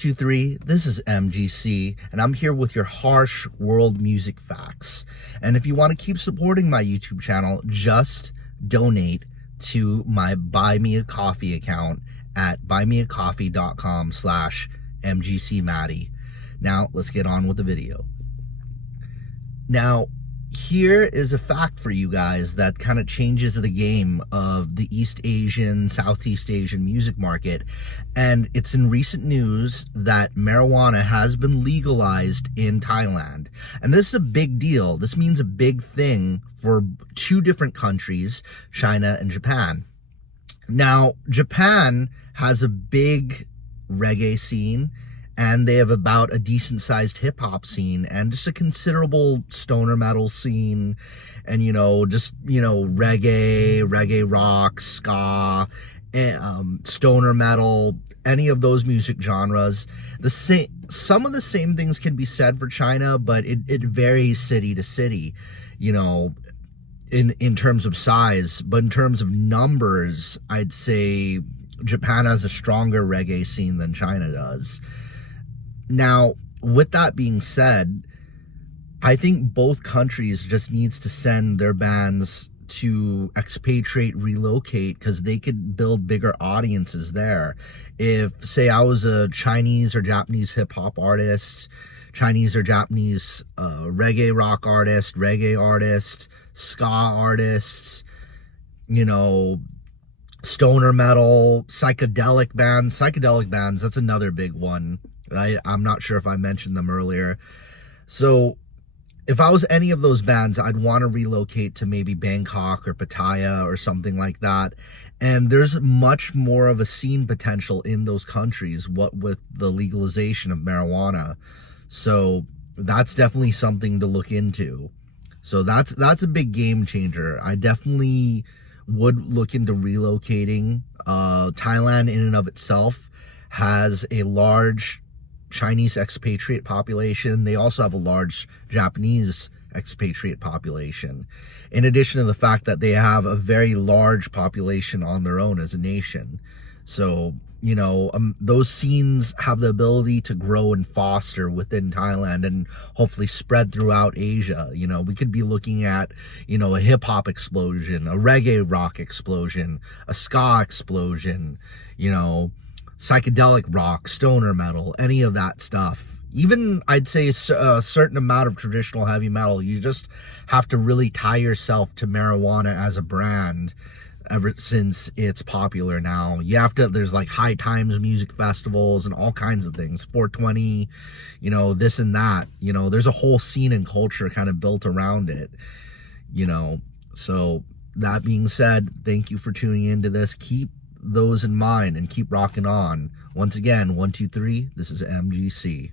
23, this is MGC, and I'm here with your harsh world music facts. And if you want to keep supporting my YouTube channel, just donate to my Buy Me a Coffee account at buymeacoffee.com/MGCMatty. Now, let's get on with the video. Now, here is a fact for you guys that kind of changes the game of the East Asian, Southeast Asian music market. And it's in recent news that marijuana has been legalized in Thailand. And this is a big deal. This means a big thing for two different countries, China and Japan. Now, Japan has a big reggae scene, and they have about a decent-sized hip-hop scene and just a considerable stoner metal scene, and, reggae rock, ska, stoner metal, any of those music genres. Some of the same things can be said for China, but it varies city to city, in terms of size. But in terms of numbers, I'd say Japan has a stronger reggae scene than China does. Now, with that being said, I think both countries just needs to send their bands to expatriate, relocate, because they could build bigger audiences there. If, say, I was a Chinese or Japanese hip-hop artist, Chinese or Japanese reggae rock artist, reggae artist, ska artists, stoner metal, psychedelic bands, that's another big one. I'm not sure if I mentioned them earlier. So if I was any of those bands, I'd want to relocate to maybe Bangkok or Pattaya or something like that. And there's much more of a scene potential in those countries, what with the legalization of marijuana. So that's definitely something to look into. So that's a big game changer. I definitely would look into relocating. Thailand in and of itself has a large Chinese expatriate population. They also have a large Japanese expatriate population, in addition to the fact that they have a very large population on their own as a nation. So, those scenes have the ability to grow and foster within Thailand and hopefully spread throughout Asia. We could be looking at, a hip-hop explosion, a reggae rock explosion, a ska explosion, psychedelic rock, stoner metal, any of that stuff. Even, I'd say, a certain amount of traditional heavy metal. You just have to really tie yourself to marijuana as a brand ever since it's popular now. There's like High Times music festivals and all kinds of things, 420, this and that. There's a whole scene and culture kind of built around it, So that being said, thank you for tuning into this. Keep those in mind and keep rocking on. Once again, 1, 2, 3, this is MGC.